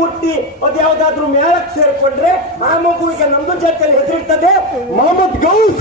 ಹುಟ್ಟಿ ಅದು ಯಾವ್ದಾದ್ರು ಮೇಳಕ್ಕೆ ಸೇರ್ಕೊಂಡ್ರೆ ಆ ಮಗುವಿಗೆ ನಮ್ದು ಜಾತಿಯಲ್ಲಿ ಹೆಸರಿರ್ತದೆ ಮೊಹಮ್ಮದ್ ಗೌಸ್.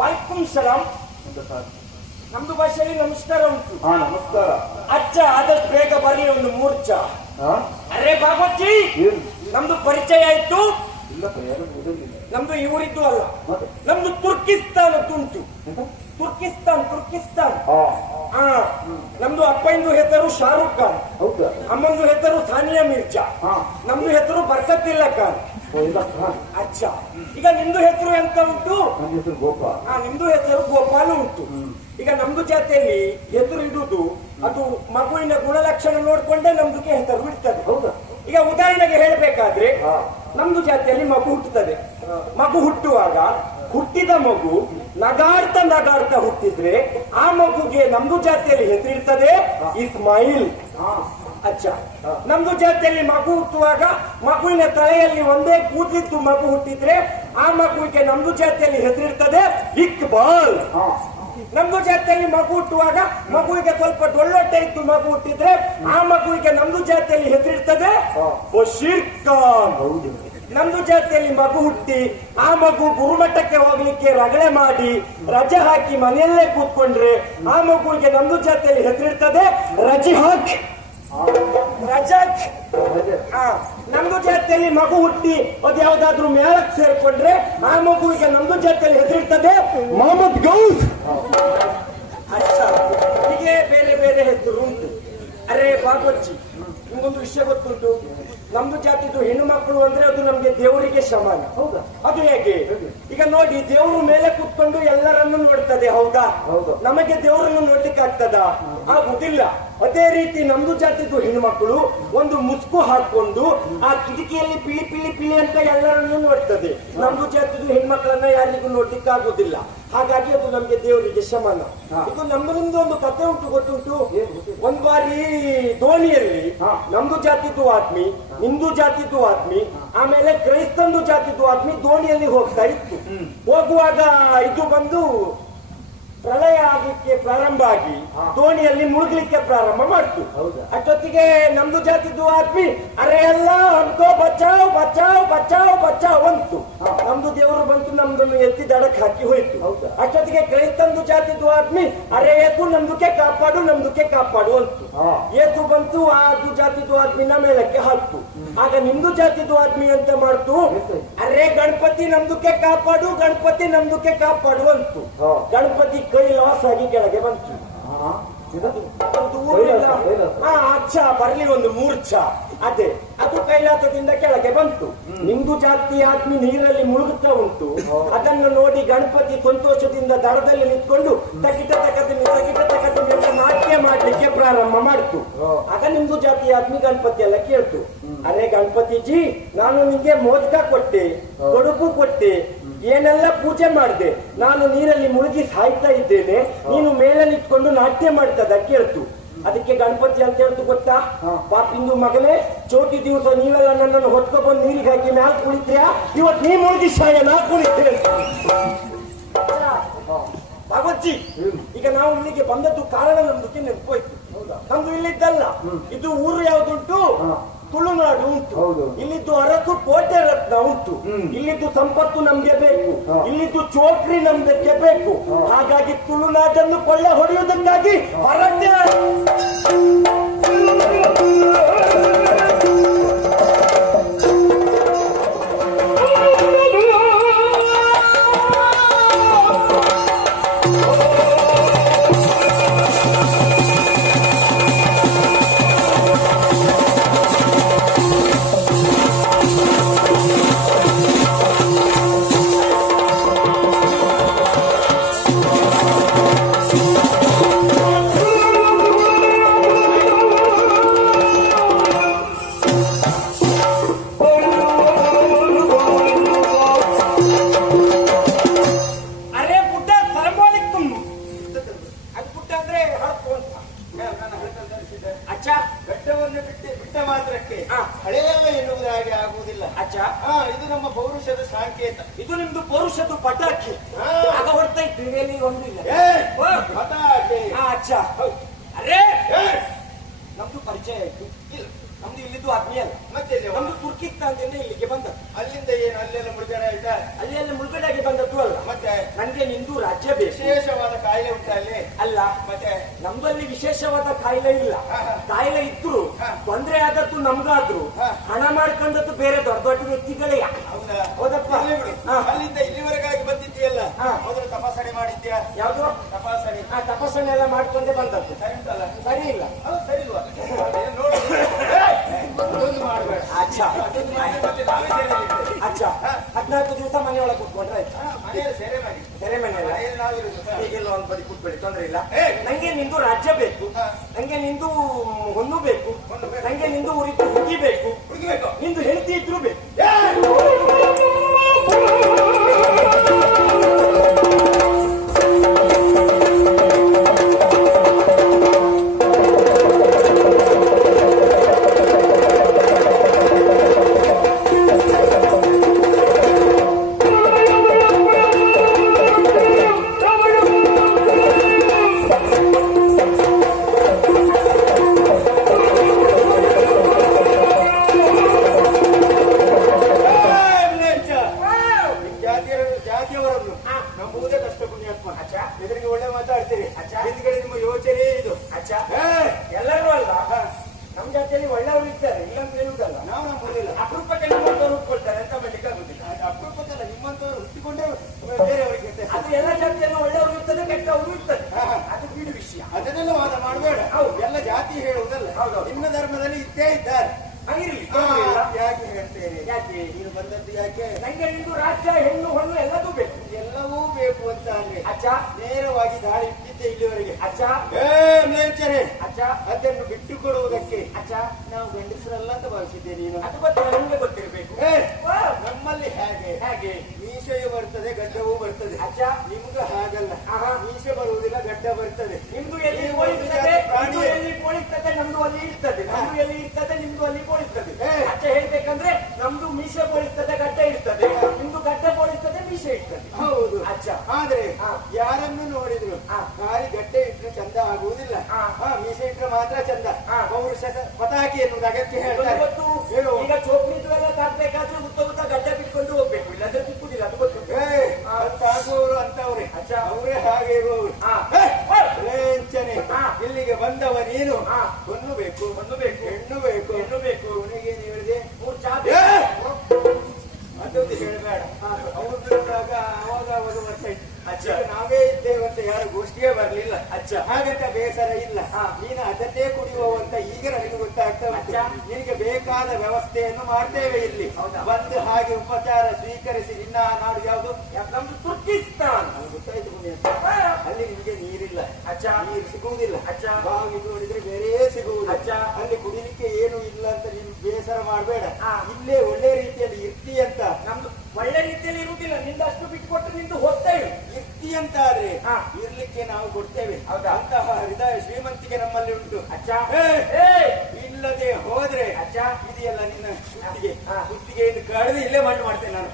ವಾಲಿಕುಂ ಸಲಾಂ. ನಮ್ದು ಭಾಷೆಯಲ್ಲಿ ನಮಸ್ಕಾರ ಉಂಟು. ಹಾ ನಮಸ್ಕಾರ. ಅಚ್ಚ ಆದಷ್ಟು ಬೇಗ ಬರ್ಲಿ ಒಂದು ಮೂರ್ಛ. ಅರೆ ಬಾಬಾಜಿ ನಮ್ದು ಪರಿಚಯ ಆಯ್ತು ನಮ್ದು ಇವರಿದ್ದು ಅಲ್ಲ? ನಮ್ದು ತುರ್ಕಿಸ್ತಾನ್ ಉಂಟು. ತುರ್ಕಿಸ್ತಾನ್ ತುರ್ಕಿಸ್ತಾನ್. ಹಾ. ಅಪ್ಪಂದು ಹೆಸರು ಶಾರುಖ್ ಖಾನ್. ಹೌದಾ? ಅಮ್ಮಂದು ಹೆಸರು ಸಾನಿಯಾ ಮಿರ್ಜಾ. ಹಾ. ನಮ್ದು ಹೆಸರು ಬರ್ಕತ್ತಿಲ್ಲ ಖಾನ್. ಅಚ್ಚಾ. ಈಗ ನಿಮ್ದು ಹೆಸರು ಎಂತ ಉಂಟು? ಆ ನಿಮ್ದು ಹೆಸರು ಗೋಪಾಲು ಉಂಟು. ಈಗ ನಮ್ದು ಜಾತಿಯಲ್ಲಿ ಹೆಸರು ಇಡುದು ಅದು ಮಗುವಿನ ಗುಣಲಕ್ಷಣ ನೋಡ್ಕೊಂಡೇ ನಮ್ದಕ್ಕೆ ಹೆಸರು ಇಡ್ತದೆ. ಹೌದಾ? ಈಗ ಉದಾಹರಣೆಗೆ ಹೇಳಬೇಕಾದ್ರೆ ಹಾ. ನಮ್ದು ಜಾತಿಯಲ್ಲಿ ಮಗು ಹುಟ್ಟುತ್ತದೆ. ಮಗು ಹುಟ್ಟುವಾಗ ಹುಟ್ಟಿದ ಮಗು ನಗಾಡ್ತ ನಗಾಡ್ತ ಹುಟ್ಟಿದ್ರೆ ಆ ಮಗುಗೆ ನಮ್ದು ಜಾತಿಯಲ್ಲಿ ಹೆಸರಿರ್ತದೆ ಇಸ್ಮಾಯಿಲ್. ಅಚ್ಚ. ನಮ್ದು ಜಾತಿಯಲ್ಲಿ ಮಗು ಹುಟ್ಟುವಾಗ ಮಗುವಿನ ತಲೆಯಲ್ಲಿ ಒಂದೇ ಕೂದಲಿದ್ದು ಮಗು ಹುಟ್ಟಿದ್ರೆ ಆ ಮಗುವಿಗೆ ನಮ್ದು ಜಾತಿಯಲ್ಲಿ ಹೆಸರಿರ್ತದೆ ಇಕ್ಬಾಲ್. ನಮ್ದು ಜಾತಿಯಲ್ಲಿ ಮಗು ಹುಟ್ಟುವಾಗ ಮಗುವಿಗೆ ಸ್ವಲ್ಪ ಡೊಳ್ಳೊಟ್ಟೆ ಇತ್ತು ಮಗು ಹುಟ್ಟಿದ್ರೆ ಆ ಮಗುವಿಗೆ ನಮ್ದು ಜಾತಿಯಲ್ಲಿ ಹೆಸರಿರ್ತದೆ ಖಾನ್. ಹೌದು ನಮ್ದು ಜಾತಿಯಲ್ಲಿ ಮಗು ಹುಟ್ಟಿ, ಆ ಮಗು ಗುರುಮಠಕ್ಕೆ ಹೋಗ್ಲಿಕ್ಕೆ ರಗಳೆ ಮಾಡಿ, ರಜೆ ಹಾಕಿ ಮನೆಯಲ್ಲೇ ಕೂತ್ಕೊಂಡ್ರೆ ಆ ಮಗುವಿಗೆ ನಮ್ದು ಜಾತಿಯಲ್ಲಿ ಹೆಸರಿರ್ತದೆ ರಜಿಹಾಕ್ ಹಾ ರಜಾಕ್ ನಮ್ದು ಜಾತಿಯಲ್ಲಿ ಮಗು ಹುಟ್ಟಿ ಅದು ಯಾವ್ದಾದ್ರು ಮೇಳಕ್ಕೆ ಸೇರ್ಕೊಂಡ್ರೆ ಆ ಮಗುವಿಗೆ ನಮ್ದು ಜಾತಿಯಲ್ಲಿ ಹೆಸರಿರ್ತದೆ ಮೊಹಮ್ಮದ್ ಗೌಸ್. ಹೀಗೆ ಬೇರೆ ಬೇರೆ ಹೆಸರು ಉಂಟು. ಅರೆ ಭಾಗವಚ್ಚಿ ನಿಮ್ಗೊಂದು ವಿಷಯ ಗೊತ್ತುಂಟು ನಮ್ದು ಜಾತಿದು ಹೆಣ್ಣು ಮಕ್ಕಳು ಅಂದ್ರೆ ಅದು ನಮ್ಗೆ ದೇವರಿಗೆ ಸಮಾನ. ಹೌದಾ? ಅದು ಹೇಗೆ? ಈಗ ನೋಡಿ ದೇವರು ಮೇಲೆ ಕೂತ್ಕೊಂಡು ಎಲ್ಲರನ್ನು ನೋಡ್ತದೆ ಹೌದಾ? ಹೌದು. ನಮಗೆ ದೇವರನ್ನು ನೋಡ್ಲಿಕ್ಕೆ ಆಗ್ತದ ಆಗುದಿಲ್ಲ ಅದೇ ರೀತಿ ನಮ್ದು ಜಾತಿದು ಮಕ್ಕಳು ಒಂದು ಮುಸ್ಕು ಹಾಕೊಂಡು ಆ ಕಿಟಕಿಯಲ್ಲಿ ಪಿಳಿ ಪಿಳಿ ಪಿಳಿ ಅಂತ ಎಲ್ಲರನ್ನು ನೋಡ್ತದೆ. ನಮ್ದು ಜಾತಿದ್ದು ಹೆಣ್ಮಕ್ಳನ್ನ ಯಾರಿಗೂ ನೋಡ್ಲಿಕ್ಕೆ ಆಗುದಿಲ್ಲ ಹಾಗಾಗಿ ಅದು ನಮ್ಗೆ ದೇವರಿಗೆ ಶಮನ ಇದು ನಮ್ದು ಒಂದು ಕಥೆ ಉಂಟು ಗೊತ್ತುಂಟು? ಒಂದ್ ಬಾರಿ ದೋಣಿಯಲ್ಲಿ. ನಮ್ದು ಜಾತಿದ್ದು ಆತ್ಮಿ ಹಿಂದೂ ಜಾತಿದ್ದು ಆತ್ಮಿ ಆಮೇಲೆ ಕ್ರೈಸ್ತಂದು ಜಾತಿದ್ದು ಆತ್ಮಿ ದೋಣಿಯಲ್ಲಿ ಹೋಗ್ತಾ ಇತ್ತು. ಹೋಗುವಾಗ ಇದು ಬಂದು ಆಗ್ಲಿಕ್ಕೆ ಪ್ರಾರಂಭ ಆಗಿ ದೋಣಿಯಲ್ಲಿ ಮುಳುಗ್ಲಿಕ್ಕೆ ಪ್ರಾರಂಭ ಮಾಡ್ತು ಹೌದಾ? ಅಷ್ಟೊತ್ತಿಗೆ ನಮ್ದು ಜಾತಿದ್ದು ಆದ್ಮಿ ಅರೆ ಎಲ್ಲ ಅನ್ಕೋ ಬಚಾವ್ ಬಚಾವ್ ಬಚಾವ್ ಬಚಾವ್ ಅಂತು. ನಮ್ದು ದೇವರು ಬಂತು ನಮ್ದನ್ನು ಎತ್ತಿ ದಡಕ್ಕೆ ಹಾಕಿ ಹೋಯ್ತು ಹೌದಾ? ಅಷ್ಟೊತ್ತಿಗೆ ಕ್ರೈಸ್ತಂದು ಜಾತಿದ್ದು ಆದ್ಮಿ ಅರೆ ಏತು ನಮ್ದಕ್ಕೆ ಕಾಪಾಡು ನಮ್ದಕ್ಕೆ ಕಾಪಾಡು ಅಂತು. ಏತು ಬಂತು ಆ ಜಾತಿದು ಆದ್ಮಿನ ಮೇಲಕ್ಕೆ ಹಾಕ್ತು ಆಗ ನಿಮ್ದು ಜಾತಿದು ಆದ್ಮಿ ಅಂತ ಮಾಡ್ತು. ಅರೆ ಗಣಪತಿ ನಮ್ದಕ್ಕೆ ಕಾಪಾಡು ಗಣಪತಿ ನಮ್ದಕ್ಕೆ ಕಾಪಾಡು ಅಂತು. ಗಣಪತಿ ಕೈ ಲಾಸ್ ಆಗಿ ಕೆಳಗೆ ಬಂತು. ಅಚ್ಚ ಬರ್ಲಿ ಒಂದು ಮೂರ್ಛ ಅದೇ ಅದು ಕೈಲಾಸದಿಂದ ಕೆಳಗೆ ಬಂತು. ನಿಂದು ಜಾತಿ ಆತ್ಮಿ ನೀರಲ್ಲಿ ಮುಳುಗುತ್ತಾ ಉಂಟು. ಅದನ್ನು ನೋಡಿ ಗಣಪತಿ ಸಂತೋಷದಿಂದ ದಡದಲ್ಲಿ ನಿಂತ್ಕೊಂಡು ತಗಿಟ ತಗದಿನಿ ತಗಿಟ ತಗದಿನಿ ಅಂತ ನಾಟ್ಯ ಮಾಡ್ಲಿಕ್ಕೆ ಪ್ರಾರಂಭ ಮಾಡ್ತು. ಆಗ ನಿಂದು ಜಾತಿ ಆತ್ಮಿ ಗಣಪತಿ ಎಲ್ಲ ಕೇಳ್ತು. ಅರೆ ಗಣಪತಿಜಿ ನಾನು ನಿಂಗೆ ಮೋದಕ ಕೊಟ್ಟೆ ಕೊಡುಗು ಕೊಟ್ಟೆ ಏನೆಲ್ಲ ಪೂಜೆ ಮಾಡಿದೆ ನಾನು ನೀರಲ್ಲಿ ಮುಳುಗಿ ಸಾಯ್ತಾ ಇದ್ದೇನೆ ನೀನು ಮೇಲೆ ನಿಂತ್ಕೊಂಡು ನಾಟ್ಯ ಮಾಡ್ತದ ಕೇಳ್ತು. ಅದಕ್ಕೆ ಗಣಪತಿ ಅಂತ ಹೇಳ್ತು ಗೊತ್ತಾ. ಪಾಪಿಂದು ಮಗನೇ ಚೋಟಿ ದಿವಸ ನೀವೆಲ್ಲ ನನ್ನನ್ನು ಹೊತ್ಕೊ ಬಂದು ನೀರಿಗೆ ಹಾಕಿ ಮ್ಯಾಲ್ ಕುಳಿತೀಯಾ ಇವತ್ತು ನೀ ಮುಳುಗಿ ಸಾಯ ನಾ ಕುಳಿತೇನೆ ಭಗವಜ್ಜಿ? ಈಗ ನಾವು ಇಲ್ಲಿಗೆ ಬಂದದ್ದು ಕಾರಣ ನಮ್ದಕ್ಕೆ ನೆನಪೋಯ್ತು? ನಮ್ದು ಇಲ್ಲಿದ್ದಲ್ಲ. ಇದು ಊರು ಯಾವ್ದುಂಟು. ತುಳುನಾಡು ಉಂಟು. ಇಲ್ಲಿದ್ದು ಅರಕು ಕೋಟೆ ರತ್ನ ಉಂಟು. ಇಲ್ಲಿದ್ದು ಸಂಪತ್ತು ನಮ್ಗೆ ಬೇಕು. ಇಲ್ಲಿದ್ದು ಚೋಕ್ರಿ ನಮ್ದಕ್ಕೆ ಬೇಕು. ಹಾಗಾಗಿ ತುಳುನಾಡನ್ನು ಕೊಳ್ಳೆ ಹೊಡೆಯುವುದಕ್ಕಾಗಿ ಹೊರಟೆ ಮಾತ್ರಕ್ಕೆ. ಹಳೆಯವ ಹಳೆಯಲ್ಲ ಎನ್ನುವುದು ಹಾಗೆ ಆಗುವುದಿಲ್ಲ. ಅಚ್ಚ ಹಾ ಇದು ನಮ್ಮ ಪೌರುಷದ ಸಾಂಕೇತ. ಇದು ನಿಮ್ದು ಪೌರುಷದ ಪಟಾಕಿ. ಆಗ ಹೊಡ್ತಾ ಇತ್ತು ಒಂದು ಇಲ್ಲ. ಹಾ ಅಚ್ಚ ಅರೆ ಏ, ನಮ್ದು ಪರಿಚಯ ಆಯ್ತು ಇಲ್ಲ. ನಮ್ದು ಇಲ್ಲಿದ್ದು ಆತ್ಮೀಯ ಅಲ್ಲ ಮತ್ತೆ ನಮ್ದು? ತುರ್ಕಿಸ್ತಾನದಿಂದ ಇಲ್ಲಿಗೆ ಬಂದ ಅಲ್ಲಿಂದ ಏನು ಅಲ್ಲೆಲ್ಲ ಮುಳುಗಡೆ ಆಯ್ತಾ ಅಲ್ಲಿ ಅಲ್ಲಿ ಮುಳುಗಡೆಗೆ ಬಂದದ್ದು ಅಲ್ಲ. ಮತ್ತೆ ನನ್ಗೆ ನಿಂದು ರಾಜ್ಯ ಬೇಕು. ವಿಶೇಷವಾದ ಕಾಯಿಲೆ ಉಂಟಾ ಅಲ್ಲಿ? ಅಲ್ಲ ಮತ್ತೆ ನಮ್ಮಲ್ಲಿ ವಿಶೇಷವಾದ ಕಾಯಿಲೆ ಇಲ್ಲ. ಕಾಯಿಲೆ ಇದ್ರು. ತೊಂದ್ರೆ ಆದದ್ದು ನಮ್ಗಾದ್ರು. ಹಣ ಮಾಡ್ಕೊಂಡದ್ದು ಬೇರೆ ದೊಡ್ಡ ದೊಡ್ಡ ವ್ಯಕ್ತಿಗಳೇ. ಹೌದಾ? ಹೌದಪ್ಪ. ಅಲ್ಲಿಂದ ಇಲ್ಲಿವರೆಗಾಗಿ ಬಂದಿದ್ದೀಯಲ್ಲ. ಮೊದಲು ತಪಾಸಣೆ ಮಾಡಿದ್ಯಾ ಯಾವ್ದು? ತಪಾಸಣೆ. ಆ ತಪಾಸಣೆ ಎಲ್ಲ ಮಾಡ್ಕೊಂಡೇ ಬಂದದ್ದು. ಸರಿ ಉಂಟಲ್ಲ? ಸರಿ ಇಲ್ಲ. ಹೌದು ಸರಿ. ಅಚ್ಚ ಹದಿನಾಲ್ಕು ದಿವಸ ಮನೆಯೊಳಗೆ ಕುತ್ಕೊಂಡ್ರೆ ಆಯ್ತು? ಸೇರೆ ಮನೆಯಲ್ಲ. ಹೀಗೆಲ್ಲ ಒಂದ್ ಬದಿ ಕೂತ್ಬೇಡಿ ತೊಂದ್ರೆ ಇಲ್ಲ. ನಂಗೆ ನಿಂದು ರಾಜ್ಯ ಬೇಕು. ನಂಗೆ ನಿಂದು ಹೊನ್ನು ಬೇಕು. ನಂಗೆ ನಿಂದು ಊರಿಗೆ ಹುಡುಗಿ ಬೇಕು. ನಿಂದು ಹೆಂಡತಿ ಇದ್ರು ಬೇಕು. ನಂಬುವುದೇ ಕಷ್ಟ ಪುಣ್ಯಾತ್ಮ ಅಚ್ಚ. ಎದುರಿಗೆ ಒಳ್ಳೆ ಮಾತಾಡ್ತೀರಿ. ಅಚ್ಚ. ಹಿಂದ್ಗಡೆ ನಿಮ್ಮ ಯೋಚನೆ ಇದು. ಅಚ್ಚ. ಎಲ್ಲರೂ ಅಲ್ಲ. ನಮ್ ಜಾತಿಯಲ್ಲಿ ಒಳ್ಳೆಯವರು ಇರ್ತಾರೆ ಇಲ್ಲ ಅಂತ ಹೇಳುವುದಲ್ಲ ನಾವು ನಂಬುದಿಲ್ಲ ಅಪರೂಪಕ್ಕೆ ನಿಮ್ಮಂತವ್ರು ಉಟ್ಕೊಳ್ತಾರೆ ಅಂತ ಮಾಡ್ಲಿಕ್ಕೆ ಆಗುದಿಲ್ಲ. ಅಪರೂಪಕ್ಕಲ್ಲ ನಿಮ್ಮಂತವರು ಹುಟ್ಟಿಕೊಂಡೇ ಬೇರೆಯವರಿಗೆ ಅದು ಎಲ್ಲ ಜಾತಿಯಲ್ಲಿ ಒಳ್ಳೆಯವರು ಇರ್ತದೆ ಕೆಟ್ಟವರು ಇರ್ತದೆ. ಅದು ಬಿಡು ವಿಷಯ. ಅದನ್ನೆಲ್ಲ ವಾದ ಮಾಡಬೇಡ. ಹೌದು. ಎಲ್ಲ ಜಾತಿ ಹೇಳುವುದಲ್ಲ. ಹೌದು ನಿಮ್ಮ ಧರ್ಮದಲ್ಲಿ ಇದ್ದೇ ಇದ್ದಾರೆ. ಯಾಕೆ ಹೇಳ್ತೇನೆ? ಯಾಕೆ? ನೀನು ಬಂದದ್ದು ಯಾಕೆ? ನಂಗೆ ನಿಂದು ರಾಜ್ಯ ಹೆಣ್ಣು ಹೊಣ್ಣು ಎಲ್ಲದೂ ಬೇಕು. ಎಲ್ಲವೂ ಬೇಕು ಅಂತ ಅಂದ್ರೆ ಅಚ್ಚ ನೇರವಾಗಿ ದಾಳಿ ಇಟ್ಟಿದ್ದೆ ಇಲ್ಲಿವರೆಗೆ. ಅಚ್ಚ ಏ ಅಚ್ಚ ಅದನ್ನು ಬಿಟ್ಟು ಕೊಡುವುದಕ್ಕೆ ಅಚ್ಚ ನಾವು ಗಂಡಸರಲ್ಲ ಅಂತ ಭಾವಿಸಿದ್ದೆ ನೀನು. ಅದು ಗೊತ್ತಿಲ್ಲ ನಿಮ್ಗೆ ಗೊತ್ತಿರಬೇಕು. ನಮ್ಮಲ್ಲಿ ಹೇಗೆ? ಹೇಗೆ? ಮೀಸೆಯು ಬರ್ತದೆ ಗಡ್ಡವೂ ಬರ್ತದೆ. ಅಚ್ಚ ನಿಮ್ಗೆ ಹಾಗಲ್ಲ ಆಹಾ. ಮೀಸೆ ಬರುವುದಿಲ್ಲ ಗಡ್ಡ ಬರ್ತದೆ ನಿಮ್ದು ಎಲ್ಲಿ ನೀವು ಪೋಣಿಸ್ತದೆ ಒಂದು ಪ್ರಾಣಿ. ನಿಮ್ದು ಎಲ್ಲಿ ಪೋಣಿಸ್ತದೆ ನಮ್ದು ಅಲ್ಲಿ ಇರ್ತದೆ ನಮ್ದು ಎಲ್ಲಿ ಇರ್ತದೆ ನಿಮ್ದು ಅಲ್ಲಿ ಪೋಣಿಸ್ತದೆ ಏ. ಅಚ್ಚ ಹೇಳ್ಬೇಕಂದ್ರೆ ನಮ್ದು ಮೀಸೆ ಪೋಣಿಸ್ತದೆ ಗಡ್ಡ ಇರ್ತದೆ ನಿಮ್ದು ಗಡ್ಡ ಪೋಣಿಸ್ತದೆ ಮೀಸೆ ಇರ್ತದೆ ಹೌದು ಅಚ್ಚ. ಆದ್ರೆ ಹಾ. ಯಾರನ್ನು ನೋಡಿದ್ರು ಹಾ. ಖಾಲಿ ಗಡ್ಡೆ ಇಟ್ರೆ ಚಂದ ಆಗುವುದಿಲ್ಲ ಹಾ. ಹಾ, ಮೀಸೆ ಇಟ್ರೆ ಮಾತ್ರ ಚಂದ ಹಾ. ಪೌರುಷ ಪತಾಕಿ ಎನ್ನುವುದು ಅಗತ್ಯ ಹೇಳ್ತಾರೆ ಇವತ್ತು ಹೇಳು ಈಗ ಚೋಪ್ನಿದು ಎಲ್ಲ ತಾಕ್ಬೇಕಾದ್ರೆ ಉತ್ತ ಉತ್ತ ಗಡ್ಡ ಬಿಟ್ಕೊಂಡು ಹೋಗ್ಬೇಕು ಇಲ್ಲಾಂದ್ರೆ ಸಿಕ್ಕುದಿಲ್ಲ ಅದು ಗೊತ್ತು ಏ, ಅಂತ ಆಗುವವರು ಅಂತವ್ರೆ ಅಚ್ಚ. ಅವರೇ ಹಾಗೆ ಇರುವವರು ಹಾ. ಏ, ಹಾ. ಲೇಂಚನೆ ಹಾ. ಇಲ್ಲಿಗೆ ಬಂದವ ನೀನು ಹಾ. ಹೊನ್ನು ಬೇಕು ಹೊನ್ನು ಬೇಕು. ಹೆಣ್ಣು ಬೇಕು ಹೆಣ್ಣು ಬೇಕು. ಅವನಿಗೇನು ಹೇಳಿದೆ. ಅದೊಂದು ಹೇಳಬೇಡ ಅವಾಗ ಅವಾಗ ಬರ್ತಾ ಇತ್ತು ಅಚ್ಚ. ನಾವೇ ಇದ್ದೇವೆ ಅಂತ ಯಾರು ಗೋಷ್ಠಿಯೇ ಬರ್ಲಿಲ್ಲ ಅಚ್ಚ. ಹಾಗಂತ ಬೇಸರ ಇಲ್ಲ. ನೀನು ಅದನ್ನೇ ಕುಡಿಯುವ ಅಂತ ಈಗ ನನಗೆ ಗೊತ್ತಾಗ್ತಾ ಉಂಟು ಅಚ್ಚ. ನಿನಗೆ ಬೇಕಾದ ವ್ಯವಸ್ಥೆಯನ್ನು ಮಾಡ್ತೇವೆ ಇಲ್ಲಿ? ಬಂದು ಹಾಗೆ ಉಪಚಾರ ಸ್ವೀಕರಿಸಿ ನಿನ್ನ ನಾಡು ಯಾವುದು? ನಮ್ದು ತುರ್ಕಿಸ್ತಾನ್. ಗೊತ್ತಾಯ್ತು ಅಲ್ಲಿ ನಿಮಗೆ ನೀರಿಲ್ಲ. ಅಚ್ಚ. ನೀರು ಸಿಗುವುದಿಲ್ಲ. ಅಚ್ಚ. ಬಾವಿ ನೋಡಿದ್ರೆ ಬೇರೆ ಸಿಗುವುದು ಅಚ್ಚ. ಅಲ್ಲಿ ಕುಡಿಲಿಕ್ಕೆ ಏನು ಇಲ್ಲ ಅಂತ ನೀನು ಬೇಸರ ಮಾಡಬೇಡ. ಇಲ್ಲೇ ಒಳ್ಳೆ ರೀತಿಯಲ್ಲಿ ಇರ್ತಿ ಅಂತ. ನಮ್ದು ಒಳ್ಳೆ ರೀತಿಯಲ್ಲಿ ಇರುವುದಿಲ್ಲ. ನಿಂದ ಅಷ್ಟು ಬಿಟ್ಕೊಟ್ಟು ನಿಂದು ಹೋಗ್ತಾ ಇರು. ಇರ್ತಿ ಅಂತ ಆದ್ರೆ. ಇರ್ಲಿಕ್ಕೆ ನಾವು ಕೊಡ್ತೇವೆ. ಹೌದಾ? ಅಂತಹ ಹೃದಯ ಶ್ರೀಮಂತಿಗೆ ನಮ್ಮಲ್ಲಿ ಉಂಟು. ಅಚ್ಚ. ಇಲ್ಲದೆ ಹೋದ್ರೆ ಇದೆಯಲ್ಲ ನಿನ್ನ ಕುತ್ತಿಗೆ ಕುತ್ತಿಗೆ ಕಳೆದು ಇಲ್ಲೇ ಮಣ್ಣು ಮಾಡ್ತೇನೆ ನಾನು.